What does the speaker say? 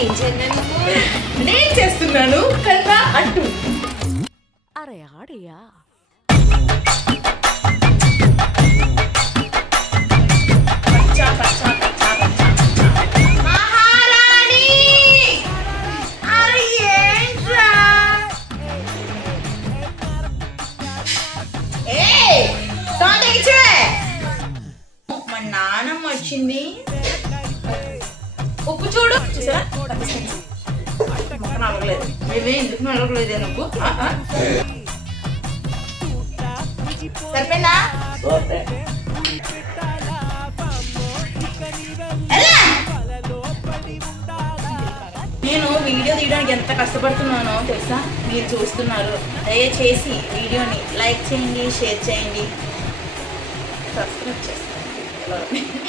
ఏం చేయను నేను చేస్తున్నాను కదా అంటూ. అరే ఆడయ్యా మా నాన్నమ్మ వచ్చింది. ఉప్పు చూడు చూసారా నలగలేదు. మేమే ఎందుకు నలగలేదే నువ్వు? సరిపోయిందా? నేను వీడియో తీయడానికి ఎంత కష్టపడుతున్నానో తెలుసా? మీరు చూస్తున్నారు. దయచేసి వీడియోని లైక్ చేయండి, షేర్ చేయండి, సబ్స్క్రైబ్ చేయండి.